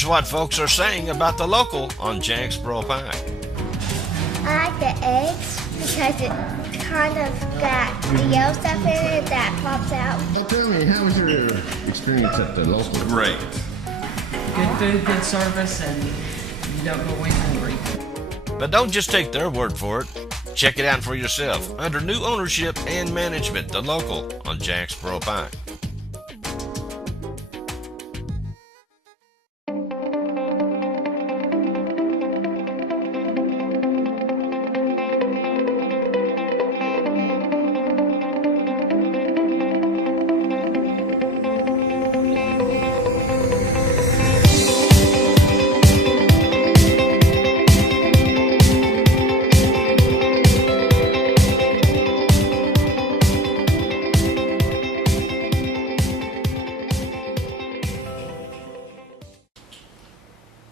Here's what folks are saying about the local on Jacksboro Pike. I like the eggs because it kind of got the yellow stuff in it that pops out. Now tell me, how was your experience at the local? Great. Good food, good service, and you don't go away hungry. But don't just take their word for it. Check it out for yourself under new ownership and management, the local on Jacksboro Pike.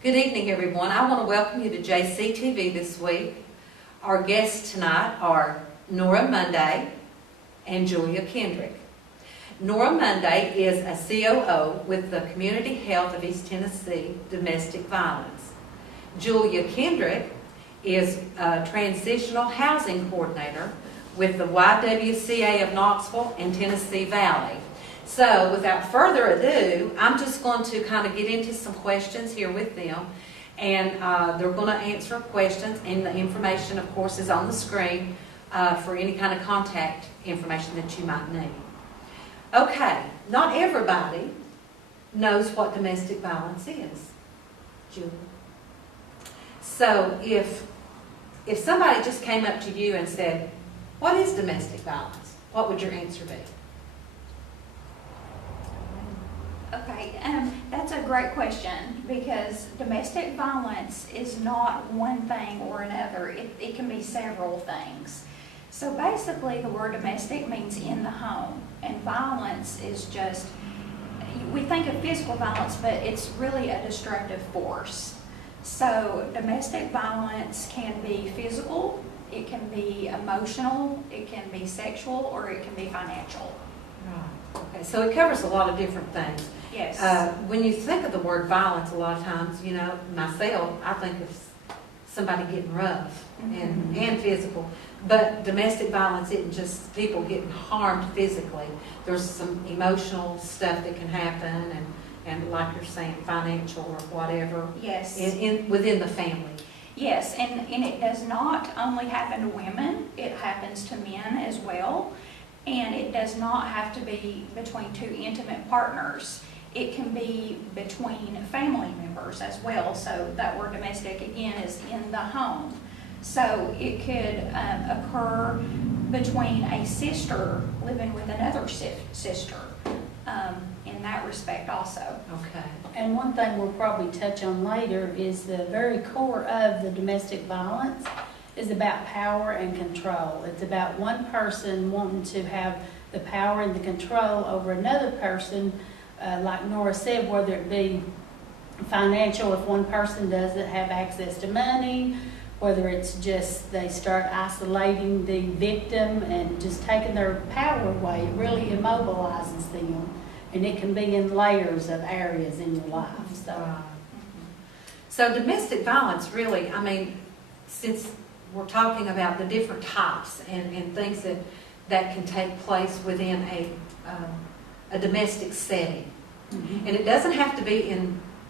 Good evening, everyone. I want to welcome you to JCTV this week. Our guests tonight are Nora Monday and Julia Kendrick. Nora Monday is a COO with the Community Health of East Tennessee Domestic Violence. Julia Kendrick is a Transitional Housing Coordinator with the YWCA of Knoxville and Tennessee Valley. So without further ado, I'm just going to kind of get into some questions here with them, and they're going to answer questions, and the information, of course, is on the screen for any kind of contact information that you might need. Okay, not everybody knows what domestic violence is, Julie. So if somebody just came up to you and said, "What is domestic violence?" what would your answer be? Okay, that's a great question, because domestic violence is not one thing or another. It can be several things. So basically the word domestic means in the home, and violence is just, we think of physical violence, but it's really a destructive force. So domestic violence can be physical, it can be emotional, it can be sexual, or it can be financial. Right. Okay, so it covers a lot of different things. Yes. When you think of the word violence, a lot of times, you know, myself, I think of somebody getting rough and physical. But domestic violence isn't just people getting harmed physically. There's some emotional stuff that can happen, and like you're saying, financial or whatever. Yes. Within the family. Yes, and it does not only happen to women, it happens to men as well. And it does not have to be between two intimate partners. It can be between family members as well. So that word domestic, again, is in the home. So it could occur between a sister living with another sister in that respect also. Okay. And one thing we'll probably touch on later is the very core of the domestic violence is about power and control. It's about one person wanting to have the power and the control over another person, like Nora said, whether it be financial, if one person doesn't have access to money, whether it's just they start isolating the victim and just taking their power away. It really immobilizes them, and it can be in layers of areas in your life. So domestic violence, really, I mean, since we're talking about the different types and things that can take place within a domestic setting. And it doesn't have to be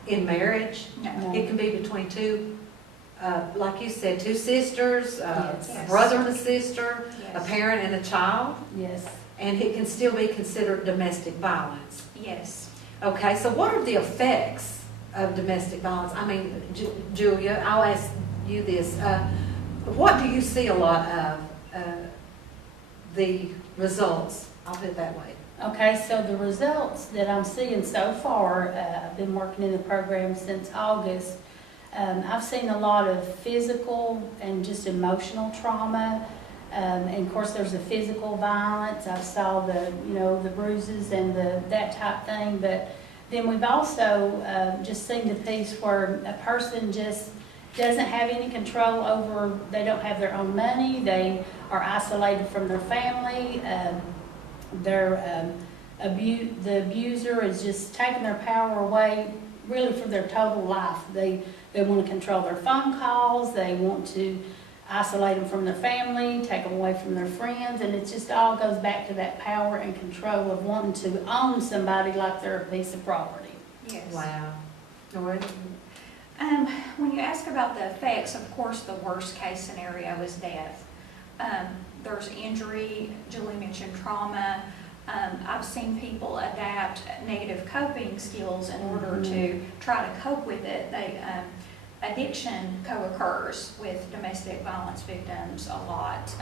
in marriage. No. It can be between two, like you said, two sisters, Yes. a brother and a sister, Yes. a parent and a child. Yes. And it can still be considered domestic violence. Yes. Okay, so what are the effects of domestic violence? I mean, Julia, I'll ask you this. What do you see a lot of the results? I'll put it that way. Okay, so the results that I'm seeing so far, I've been working in the program since August. I've seen a lot of physical and just emotional trauma. And of course there's the physical violence. I saw the bruises and that type thing. But then we've also just seen the piece where a person just doesn't have any control over, they don't have their own money, they are isolated from their family, the abuser is just taking their power away really for their total life. They want to control their phone calls, they want to isolate them from their family, take them away from their friends, and it just all goes back to that power and control of wanting to own somebody like they're a piece of property. Yes. Wow. Nora? When you ask about the effects, of course, the worst case scenario is death. There's injury, Julie mentioned trauma. I've seen people adapt negative coping skills in order to try to cope with it. Addiction co-occurs with domestic violence victims a lot.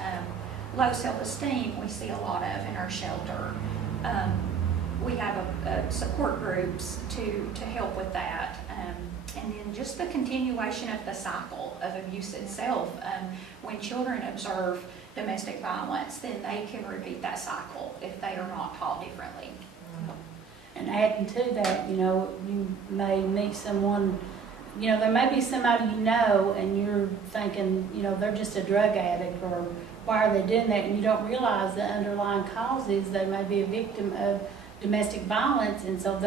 Low self-esteem we see a lot of in our shelter. We have support groups to help with that. And then just the continuation of the cycle of abuse itself. When children observe domestic violence, then they can repeat that cycle if they are not taught differently. And adding to that, you may meet someone, there may be somebody and you're thinking, they're just a drug addict, or why are they doing that? And you don't realize the underlying cause is they may be a victim of domestic violence, and so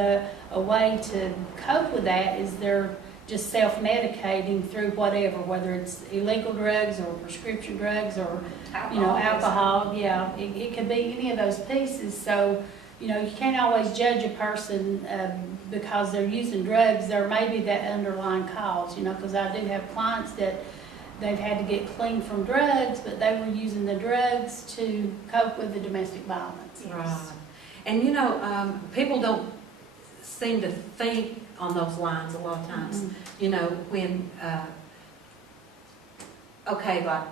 a way to cope with that is they're just self-medicating through whatever, whether it's illegal drugs or prescription drugs or alcohol. Yeah, it could be any of those pieces. So you can't always judge a person because they're using drugs. There may be that underlying cause, because I do have clients that they've had to get clean from drugs, but they were using the drugs to cope with the domestic violence. Yes. Right. And people don't seem to think on those lines a lot of times. When okay, like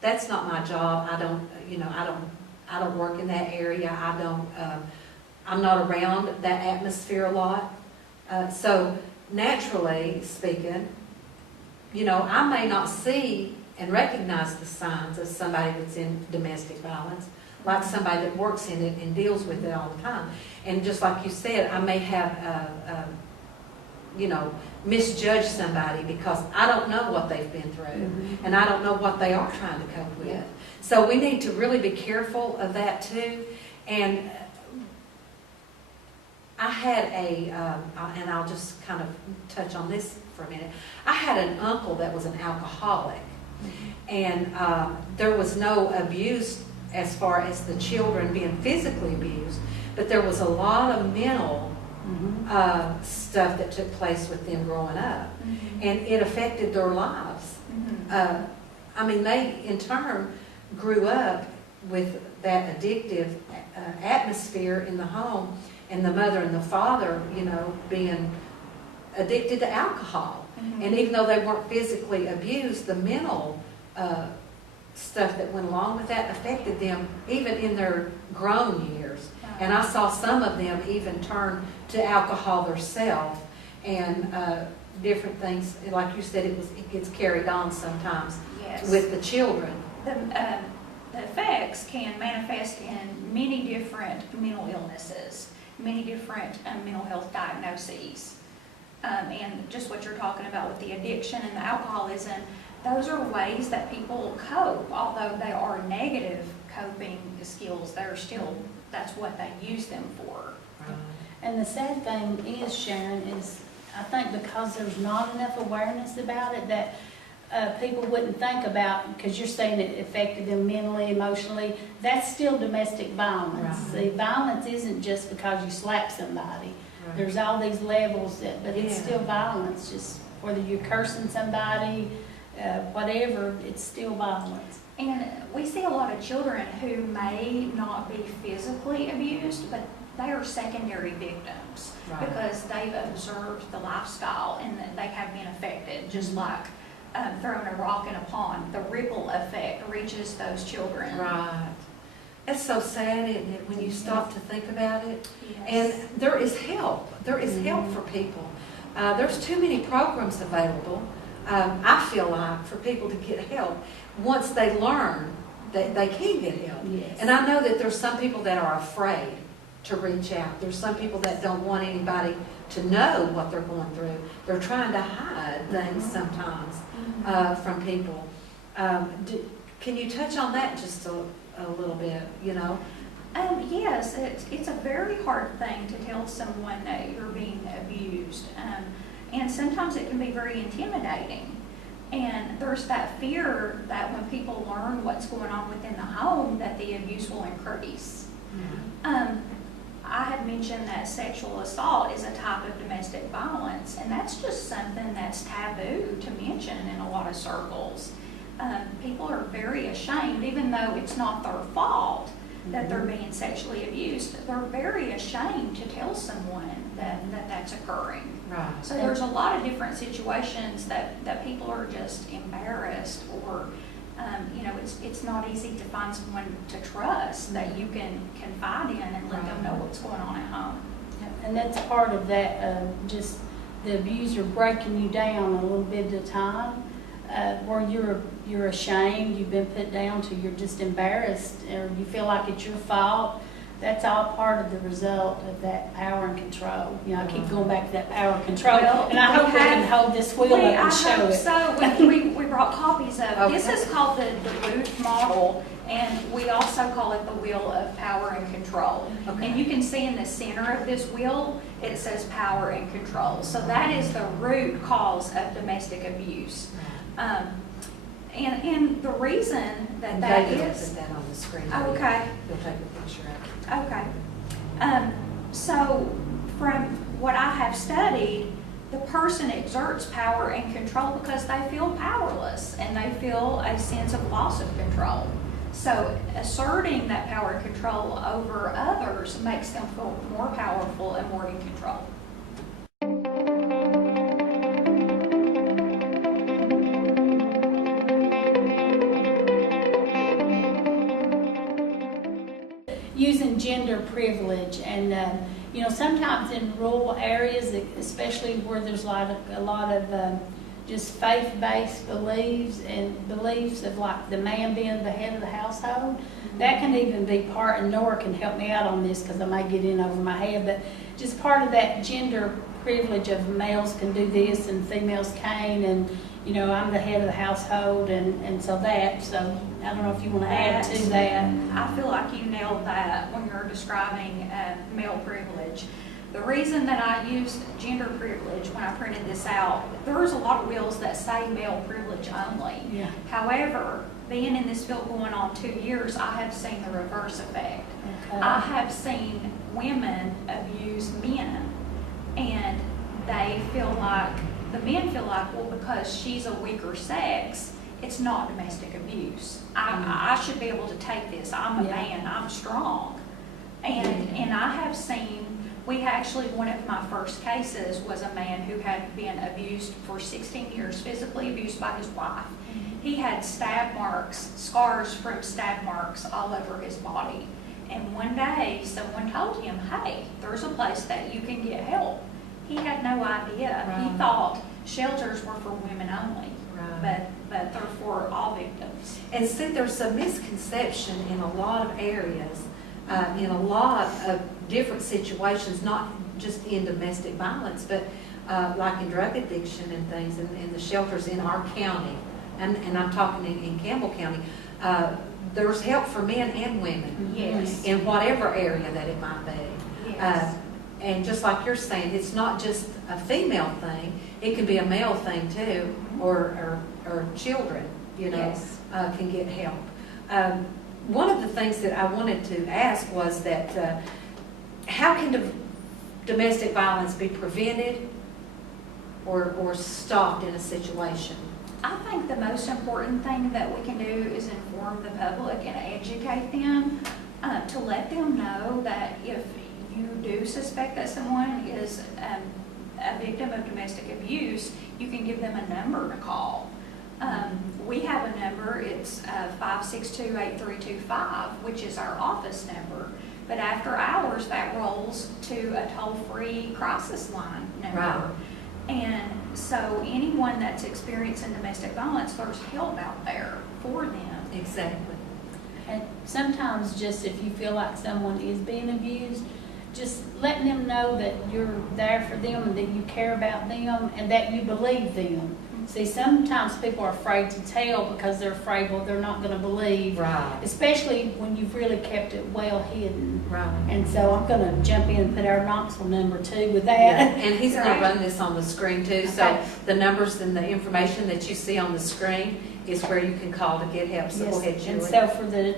that's not my job. I don't work in that area. I'm not around that atmosphere a lot. So naturally speaking, I may not see and recognize the signs of somebody that's in domestic violence, like somebody that works in it and deals with it all the time. And just like you said, I may have, misjudge somebody because I don't know what they've been through, and I don't know what they are trying to cope with. Yeah. So we need to really be careful of that too. And I had and I'll just kind of touch on this for a minute. I had an uncle that was an alcoholic, and there was no abuse as far as the children being physically abused, but there was a lot of mental stuff that took place with them growing up, and it affected their lives. They in turn grew up with that addictive atmosphere in the home, and the mother and the father, being addicted to alcohol. And even though they weren't physically abused, the mental stuff that went along with that affected them even in their grown years. And I saw some of them even turn to alcohol themselves, and different things. Like you said, it gets carried on sometimes with the children. The effects can manifest in many different mental illnesses, many different mental health diagnoses. And just what you're talking about with the addiction and the alcoholism, those are ways that people cope. Although they are negative coping skills, that's what they use them for. And the sad thing is, Sharon, is I think because there's not enough awareness about it, that people wouldn't think about, because you're saying it affected them mentally, emotionally, that's still domestic violence. The violence isn't just because you slap somebody. There's all these levels, but it's still violence, just whether you're cursing somebody, whatever, it's still violence. And we see a lot of children who may not be physically abused, but they are secondary victims because they've observed the lifestyle and that they have been affected, just like throwing a rock in a pond. The ripple effect reaches those children. Right. That's so sad, isn't it, when you stop to think about it? Yes. And there is help. There is help for people. There's too many programs available, I feel like, for people to get help. Once they learn that they can get help. Yes. And I know that there's some people that are afraid to reach out. There's some people that don't want anybody to know what they're going through. They're trying to hide things sometimes from people. Can you touch on that just a little bit, Yes, it's a very hard thing to tell someone that you're being abused. And sometimes it can be very intimidating. And there's that fear that when people learn what's going on within the home, that the abuse will increase. I had mentioned that sexual assault is a type of domestic violence, and that's just something that's taboo to mention in a lot of circles. People are very ashamed, even though it's not their fault that they're being sexually abused. They're very ashamed to tell someone that that's occurring. Right. So there's a lot of different situations that people are just embarrassed, or it's not easy to find someone to trust that you can confide in and let them know what's going on at home. And that's part of that, just the abuser breaking you down a little bit at a time, where you're ashamed, you've been put down to you're just embarrassed, or you feel like it's your fault. That's all part of the result of that power and control. I keep going back to that power and control, and I hope we can hold this wheel up and show it. So we brought copies of it. This is called the Booth model, and we also call it the wheel of power and control. Okay. And you can see in the center of this wheel, it says power and control. So that is the root cause of domestic abuse. And the reason that David will is... put that on the screen. Okay. You'll take a picture of it. Okay. So from what I have studied, the person exerts power and control because they feel powerless and they feel a sense of loss of control. So asserting that power and control over others makes them feel more powerful and more in control. Using gender privilege, and sometimes in rural areas, especially where there's a lot of just faith-based beliefs and beliefs of like the man being the head of the household, that can even be part, and Nora can help me out on this because I may get in over my head, but just part of that gender privilege of males can do this and females can't, and I'm the head of the household, and so I don't know if you want to add to that. I feel like you nailed that when you're describing male privilege. The reason that I used gender privilege when I printed this out, there's a lot of wheels that say male privilege only. Yeah. However, being in this field going on 2 years, I have seen the reverse effect. Okay. I have seen women abuse men, and the men feel like, well, because she's a weaker sex, it's not domestic abuse. I should be able to take this. I'm a man. I'm strong. And I have seen, one of my first cases was a man who had been abused for 16 years, physically abused by his wife. He had scars from stab marks all over his body. And one day, someone told him, hey, there's a place that you can get help. He had no idea. Right. He thought shelters were for women only, Right. but they're for all victims. And see, there's a misconception in a lot of areas, in a lot of different situations, not just in domestic violence, but like in drug addiction and things, in the shelters in our county, and I'm talking in Campbell County, there's help for men and women. Yes. In whatever area that it might be. Yes. And just like you're saying, it's not just a female thing, it can be a male thing too, or children, Yes. can get help. One of the things that I wanted to ask was that how can domestic violence be prevented or stopped in a situation? I think the most important thing that we can do is inform the public and educate them to let them know that if you do suspect that someone is a victim of domestic abuse, you can give them a number to call. We have a number, it's 562-8325, which is our office number. But after hours, that rolls to a toll-free crisis line number. Right. And so anyone that's experiencing domestic violence, there's help out there for them. Exactly. And sometimes just if you feel like someone is being abused, just letting them know that you're there for them and that you care about them and that you believe them. See, sometimes people are afraid to tell because they're afraid, well, they're not gonna believe. Right. Especially when you've really kept it well hidden. Right. And so I'm gonna jump in and put our Knoxville number too with Yeah, that. and he's gonna run this on the screen too, so Okay. the numbers and the information that you see on the screen is where you can call to get help, so go ahead, Yes, and Julie. so for the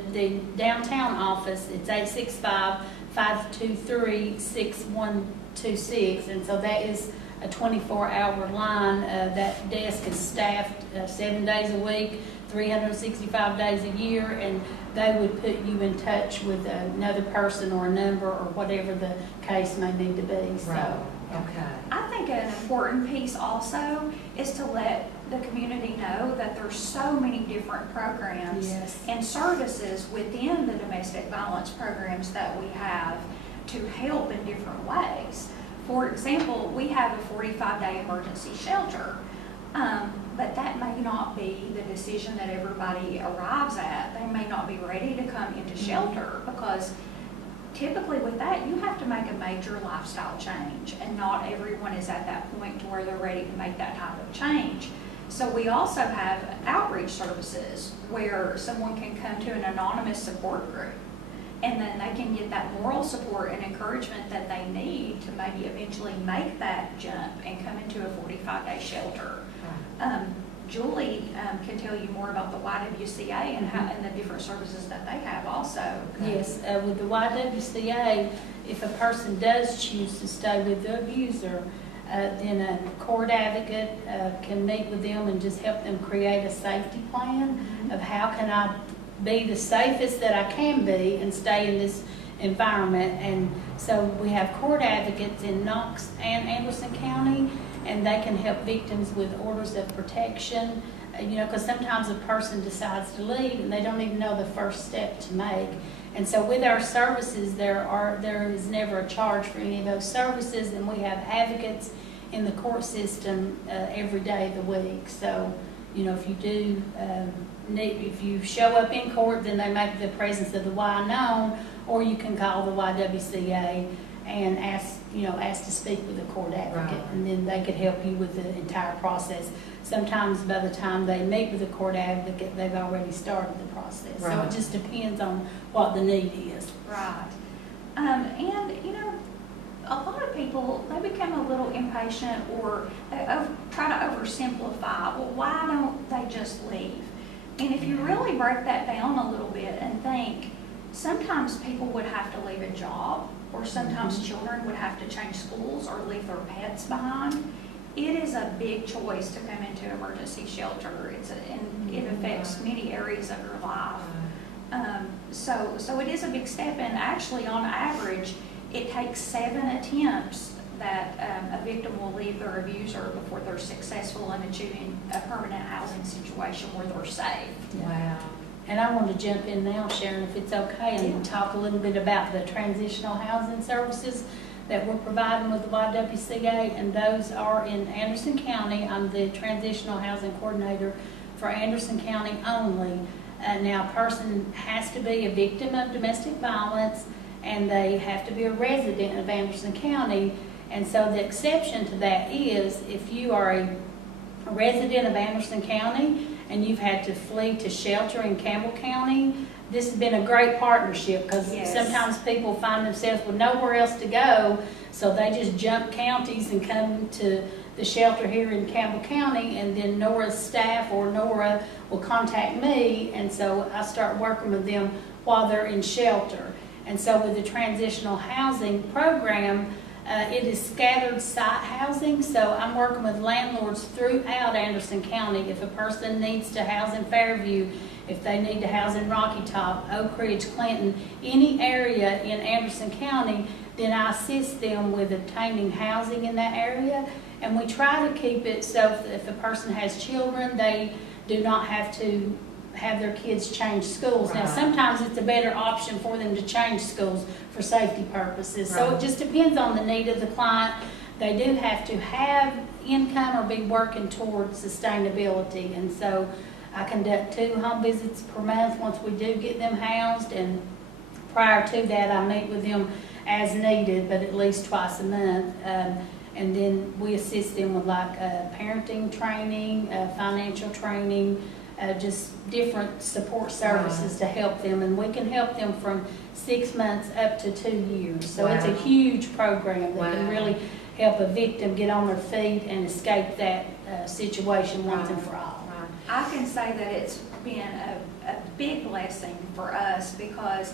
downtown office, it's 865-523-6126, and so that is a 24-hour line. That desk is staffed 7 days a week, 365 days a year, and they would put you in touch with another person or a number or whatever the case may need to be, so. Right, okay. I think an important piece also is to let the community know that there's so many different programs Yes. and services within the domestic violence programs that we have to help in different ways. For example, we have a 45-day emergency shelter, but that may not be the decision that everybody arrives at. They may not be ready to come into shelter because typically with that, you have to make a major lifestyle change, and not everyone is at that point to where they're ready to make that type of change. So we also have outreach services where someone can come to an anonymous support group, and then they can get that moral support and encouragement that they need to maybe eventually make that jump and come into a 45-day shelter. Julie can tell you more about the YWCA and how and the different services that they have also. Yes, with the YWCA, if a person does choose to stay with the abuser, then a court advocate can meet with them and just help them create a safety plan of how can I be the safest that I can be and stay in this environment. And so we have court advocates in Knox and Anderson County, and they can help victims with orders of protection, because sometimes a person decides to leave and they don't even know the first step to make. And so with our services, there is never a charge for any of those services, and we have advocates in the court system every day of the week. So, if you do if you show up in court, then they make the presence of the Y known, or you can call the YWCA and ask to speak with a court advocate, Right. and then they could help you with the entire process. Sometimes by the time they meet with a court advocate, they've already started the process. So Right. it just depends on what the need is. Right. A lot of people, they become a little impatient, or they try to oversimplify. Well, why don't they just leave? And if you really break that down a little bit and think, sometimes people would have to leave a job, or sometimes children would have to change schools or leave their pets behind. It is a big choice to come into emergency shelter. And it affects many areas of your life. So it is a big step, and actually on average, it takes 7 attempts that a victim will leave their abuser before they're successful in achieving a permanent housing situation where they're safe. Wow. And I want to jump in now, Sharon, if it's okay, and talk a little bit about the transitional housing services that we're providing with the YWCA, and those are in Anderson County. I'm the transitional housing coordinator for Anderson County only. Now, a person has to be a victim of domestic violence, and they have to be a resident of Anderson County. And so the exception to that is if you are a resident of Anderson County and you've had to flee to shelter in Campbell County, this has been a great partnership, because Yes. sometimes people find themselves with nowhere else to go, so they just jump counties and come to the shelter here in Campbell County, and then Nora's staff or Nora will contact me, and so I start working with them while they're in shelter. And so with the transitional housing program, it is scattered site housing, so I'm working with landlords throughout Anderson County. If a person needs to house in Fairview, if they need to house in Rocky Top, Oak Ridge, Clinton, any area in Anderson County, then I assist them with obtaining housing in that area. And we try to keep it so if a person has children, they do not have to have their kids change schools. Now, Right. sometimes it's a better option for them to change schools for safety purposes. So Right. it just depends on the need of the client. They do have to have income or be working towards sustainability. And so I conduct 2 home visits per month once we do get them housed. And prior to that, I meet with them as needed, but at least twice a month. And then we assist them with like parenting training, financial training, just different support services to help them. And we can help them from 6 months up to 2 years. So it's a Wow. huge program that can Wow. really help a victim get on their feet and escape that situation once and for all. I can say that it's been a big blessing for us because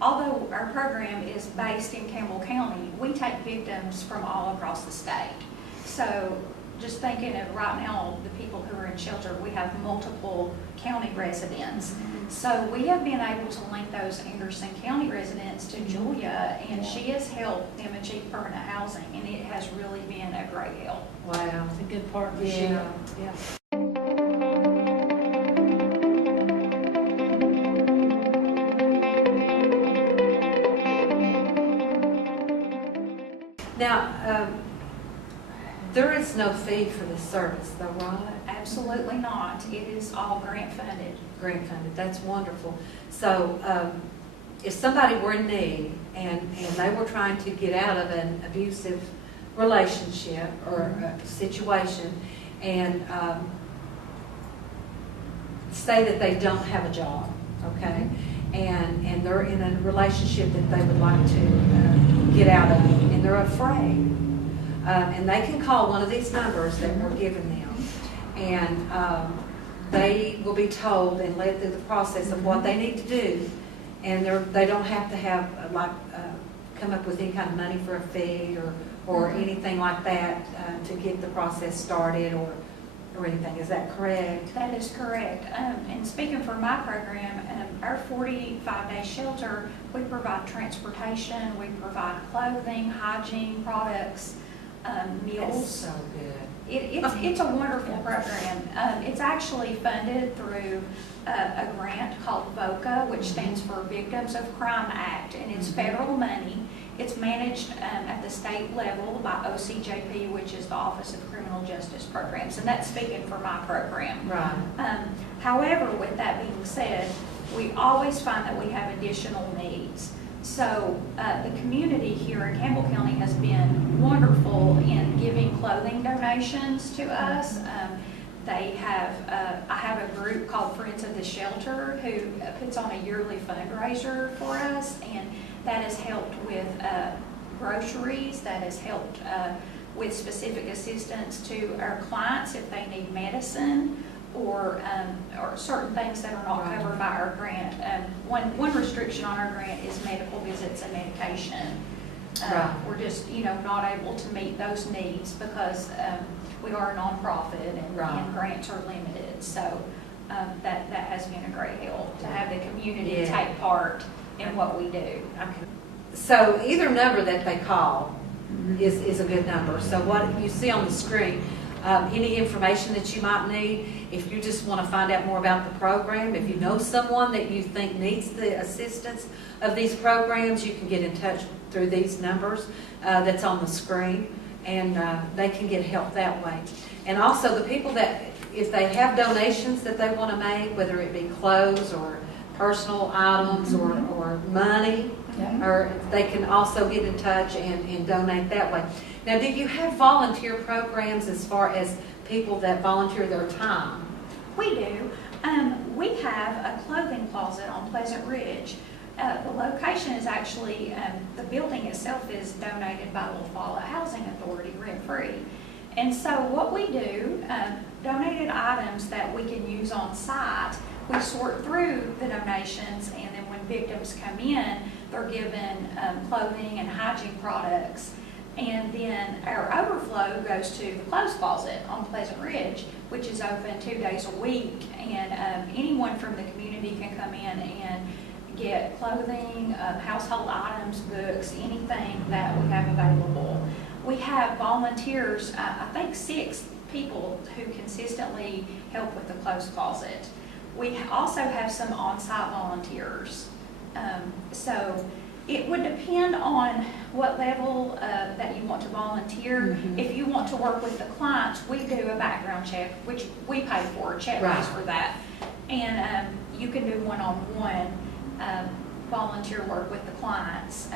although our program is based in Campbell County, we take victims from all across the state. So just thinking of right now, the people who are in shelter, we have multiple county residents. So we have been able to link those Anderson County residents to Julia, and she has helped them achieve permanent housing, and it has really been a great help. Wow. It's a good partnership. Yeah. Now, there is no fee for this service, though, right? Absolutely not. It is all grant funded. Grant funded, that's wonderful. So, if somebody were in need and they were trying to get out of an abusive relationship or situation, and say that they don't have a job, okay, and they're in a relationship that they would like to get out of, and they're afraid, and they can call one of these numbers that we're giving them, and they will be told and led through the process of what they need to do, and they don't have to have come up with any kind of money for a fee or anything like that to get the process started or anything. Is that correct? That is correct. And speaking for my program, our 45-day shelter, we provide transportation, we provide clothing, hygiene products, meals. That's so good. It's a wonderful program. It's actually funded through a grant called VOCA, which stands for Victims of Crime Act, and it's federal money. It's managed at the state level by OCJP, which is the Office of Criminal Justice Programs, and that's speaking for my program. Right. However, with that being said, we always find that we have additional needs. So the community here in Campbell County has been wonderful in giving clothing donations to us. They have, I have a group called Friends of the Shelter who puts on a yearly fundraiser for us, and that has helped with groceries, that has helped with specific assistance to our clients if they need medicine or certain things that are not covered by our grant. One restriction on our grant is medical visits and medication. We're just, not able to meet those needs because we are a nonprofit and grants are limited. So that has been a great help to have the community take part in what we do. So either number that they call is a good number. So what you see on the screen, any information that you might need, if you just want to find out more about the program, if you know someone that you think needs the assistance of these programs, you can get in touch through these numbers that's on the screen, and they can get help that way. And also the people that, if they have donations that they want to make, whether it be clothes or personal items or money, or they can also get in touch and donate that way. Now, do you have volunteer programs as far as people that volunteer their time? We do. We have a clothing closet on Pleasant Ridge. The location is actually, the building itself is donated by Little Fallout Housing Authority, rent-free. And so what we do, donated items that we can use on site, we sort through the donations, and then when victims come in, they're given clothing and hygiene products. And then our overflow goes to the clothes closet on Pleasant Ridge, which is open 2 days a week. And anyone from the community can come in and get clothing, household items, books, anything that we have available. We have volunteers, I think 6 people who consistently help with the clothes closet. We also have some on-site volunteers. So it would depend on what level that you want to volunteer. If you want to work with the clients, we do a background check, which we pay for, a check pays for that. And you can do one-on-one volunteer work with the clients.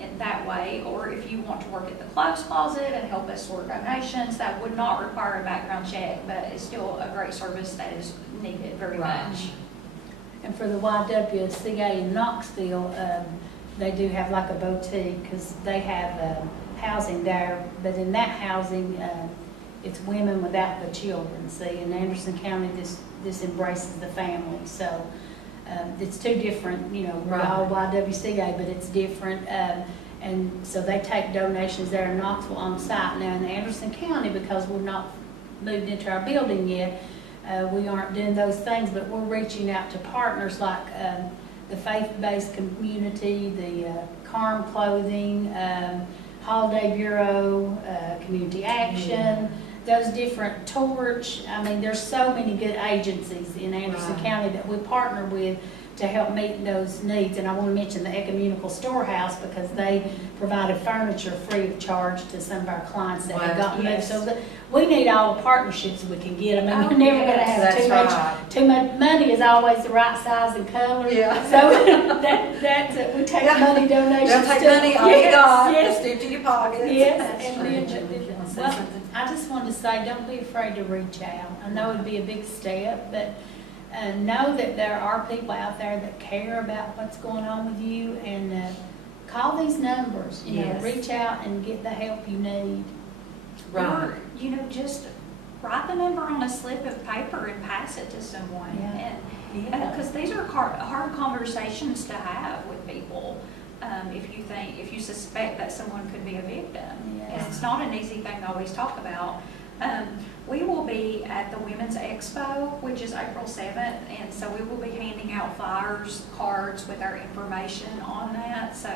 in that way, or if you want to work at the clothes closet and help us sort donations, that would not require a background check, but it's still a great service that is needed very Right. much. And for the YWCA in Knoxville, they do have like a boutique, because they have housing there, but in that housing, it's women without the children, see, in Anderson County, this embraces the family, so it's two different, you know, we're all YWCA, but it's different, and so they take donations there in Knoxville on site. Now in Anderson County, because we're not moved into our building yet, we aren't doing those things, but we're reaching out to partners like the faith-based community, the Carm Clothing, Holiday Bureau, Community Action, those different Torch. I mean, there's so many good agencies in Anderson County that we partner with to help meet those needs. And I want to mention the Ecumenical Storehouse, because they provided furniture free of charge to some of our clients that have gotten moved. So we need all the partnerships we can get. I mean, we're never going to have too much money is always the right size and color. Yeah. So that's it. We take money donations. They'll take too. money all you got, Yes. stick to your pockets. Yes, and That's then, true. well, I just wanted to say, don't be afraid to reach out. I know it'd be a big step, but know that there are people out there that care about what's going on with you, and call these numbers, you know, Yes. reach out and get the help you need. Right. Or, you know, just write the number on a slip of paper and pass it to someone. Yeah. And because these are hard conversations to have with people. If you suspect that someone could be a victim, Yes. and it's not an easy thing to always talk about. We will be at the Women's Expo, which is April 7th, and so we will be handing out flyers, cards with our information on that. So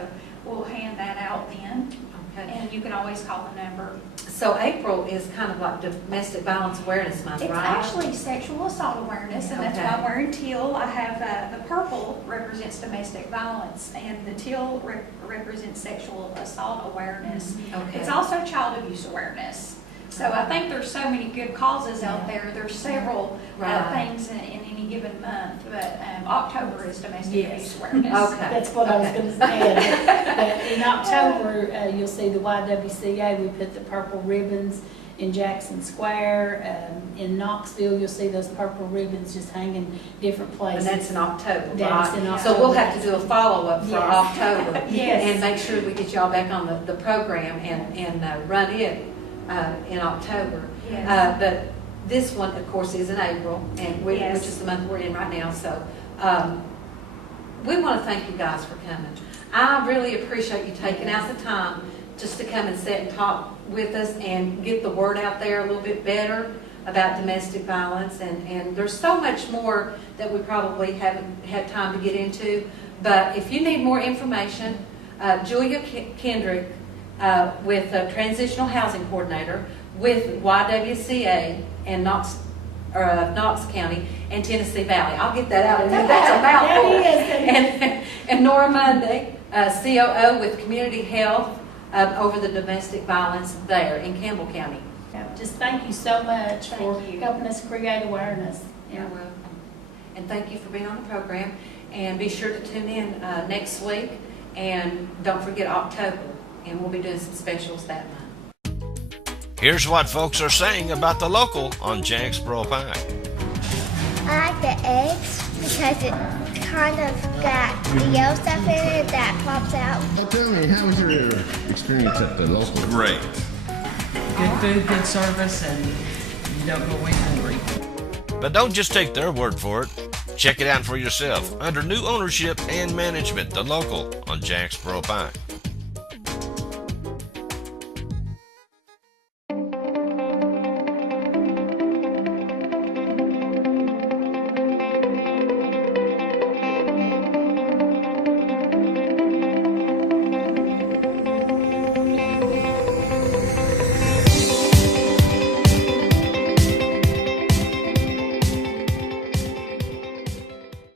we'll hand that out then, Okay. and you can always call the number. So April is kind of like Domestic Violence Awareness Month, It's right? actually sexual assault awareness, and that's why I'm wearing teal. I have the purple represents domestic violence, and the teal represents sexual assault awareness. Okay. It's also child abuse awareness. So I think there's so many good causes out there. There's several Right. things in any given month, but October is domestic abuse awareness. Okay. That's what I was going to say. But in October, you'll see the YWCA, we put the purple ribbons in Jackson Square. In Knoxville, you'll see those purple ribbons just hanging different And places. that's in October, That's right? in So October. we'll have to do a follow-up for Yes. October. Yes. And make sure we get y'all back on the program and run it in October. Yes. But this one, of course, is in April, and Yes. which is the month we're in right now. So we want to thank you guys for coming. I really appreciate you taking out the time just to come and sit and talk with us and get the word out there a little bit better about domestic violence. And there's so much more that we probably haven't had time to get into. But if you need more information, Julia Kendrick, with a transitional housing coordinator with YWCA and Knox County and Tennessee Valley. I'll get that out of there. That's a mouthful. That is. And Nora Monday, COO with Community Health over the domestic violence there in Campbell County. Just thank you so much for Thank you. helping us create awareness. You're welcome. And thank you for being on the program. And be sure to tune in next week. And don't forget October. And we'll be doing some specials that month. Here's what folks are saying about the local on Jacksboro Pike. I like the eggs because it kind of got the yellow stuff in it that pops out. Now tell me, how was your experience at the local? Great. Good food, good service, and you don't go away hungry. But don't just take their word for it. Check it out for yourself under new ownership and management, the local on Jacksboro Pike.